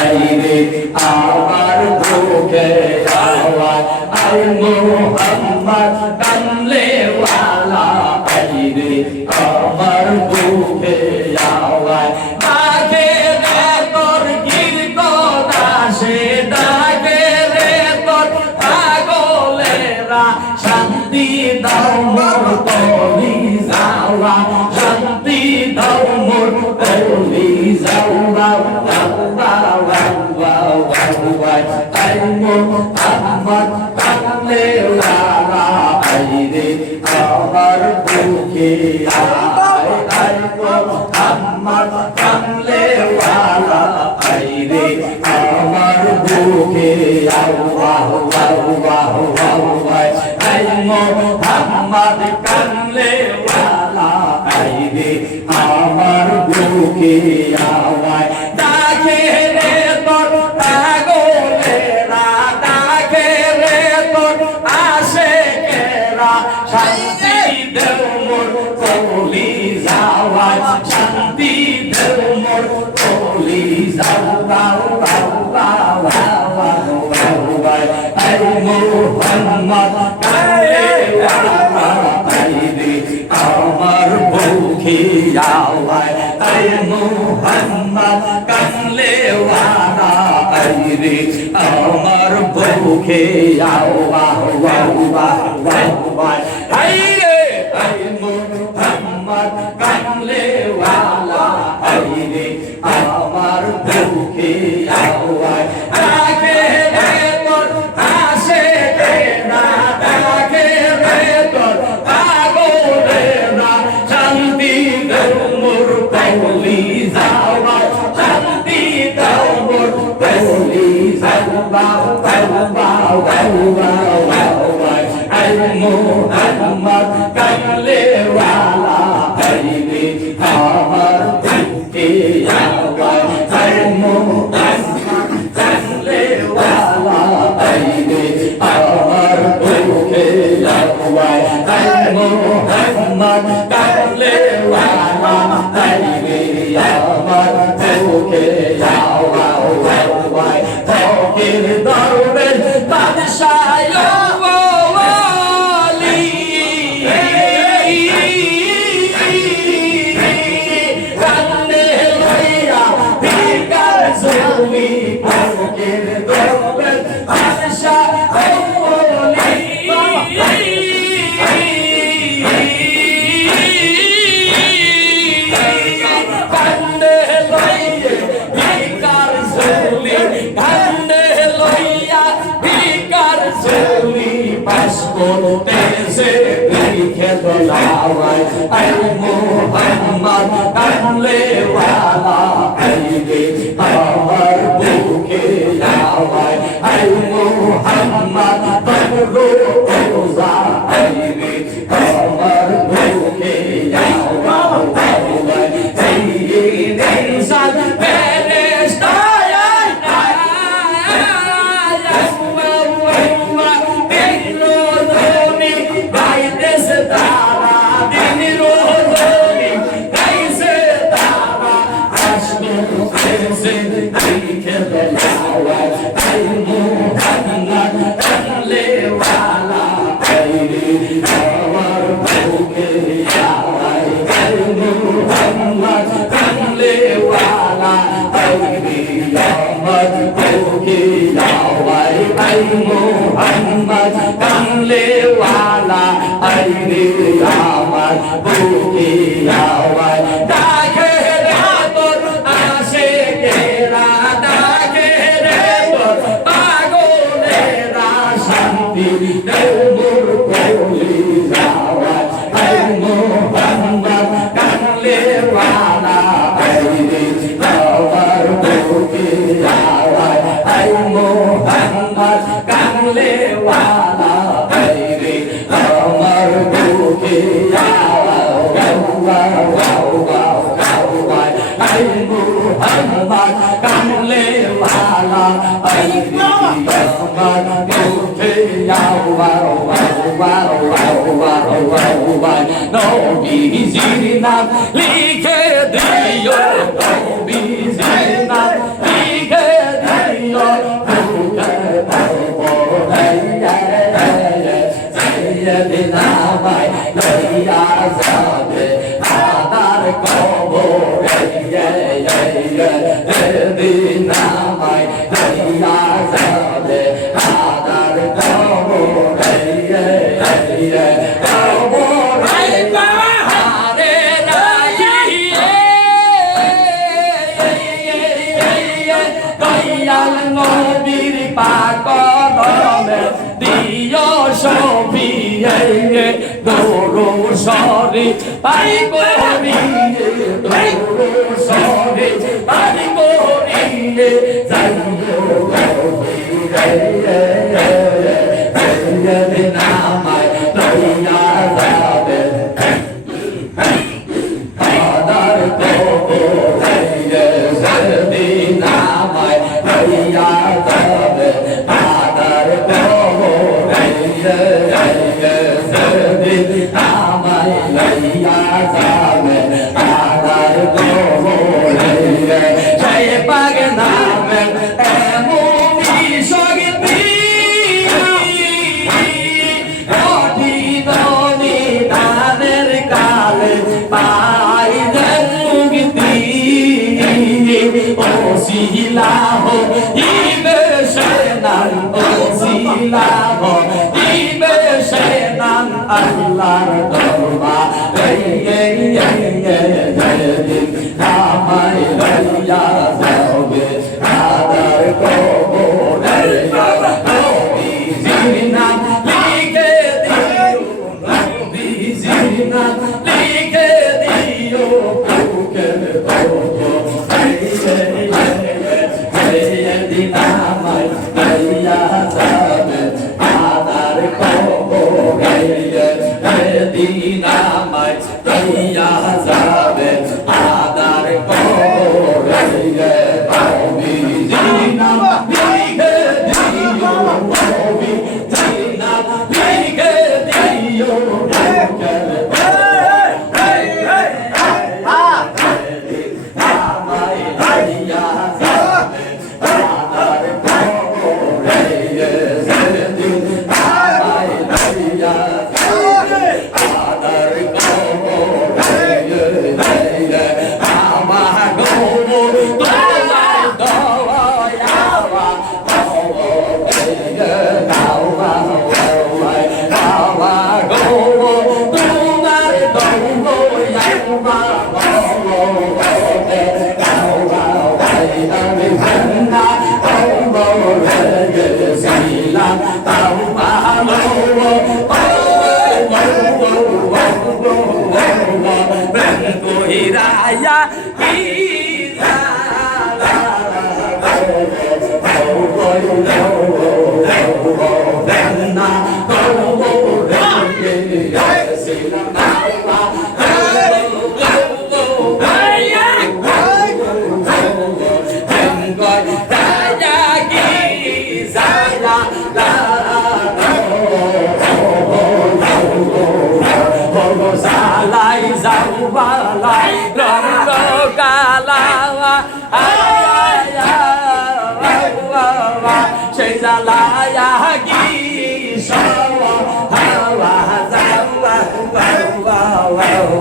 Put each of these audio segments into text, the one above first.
হাইরে আমার বুকে আওয়াজ I Mohammad Wow, wow, wow, wow. রে আমার বউকে আও আও আও আও আও Okay. shot. Hey. মোহাম্মদ ভোগে যাওয়াই আই মোহাম্মদ কামলে ওয়ালা আই রে আমার ভোগে যাওয়াই No easy not like dio No easy not like dio Yeah, yeah, yeah. সবিয়ে দৌড়ো সরি পাই করিয়ে দৌড়ো সরি পাই করিয়ে যাইও নামায় ওসিলা হো ইবে সেনান ওসিলা হো ইবে সেনান আল্লাহর Yeah.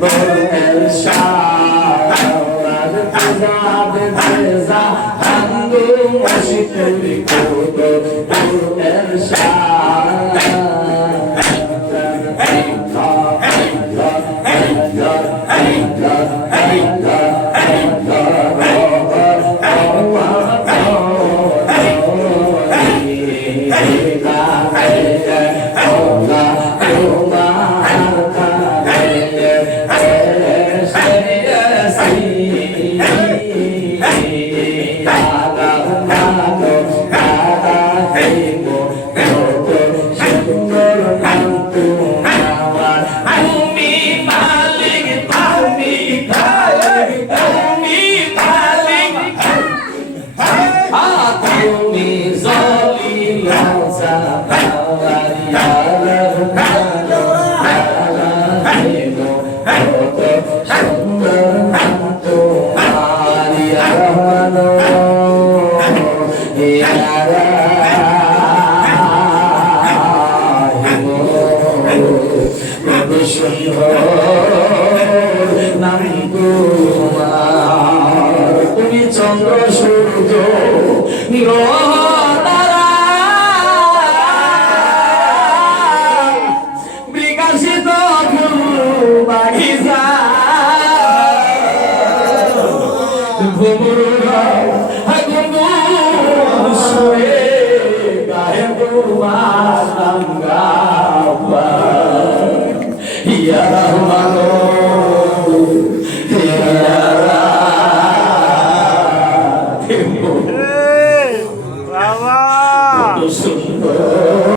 বাবা তুমি চন্দ্র সূর্য বিকাশিত ফুল বাগিচা ভ্রমর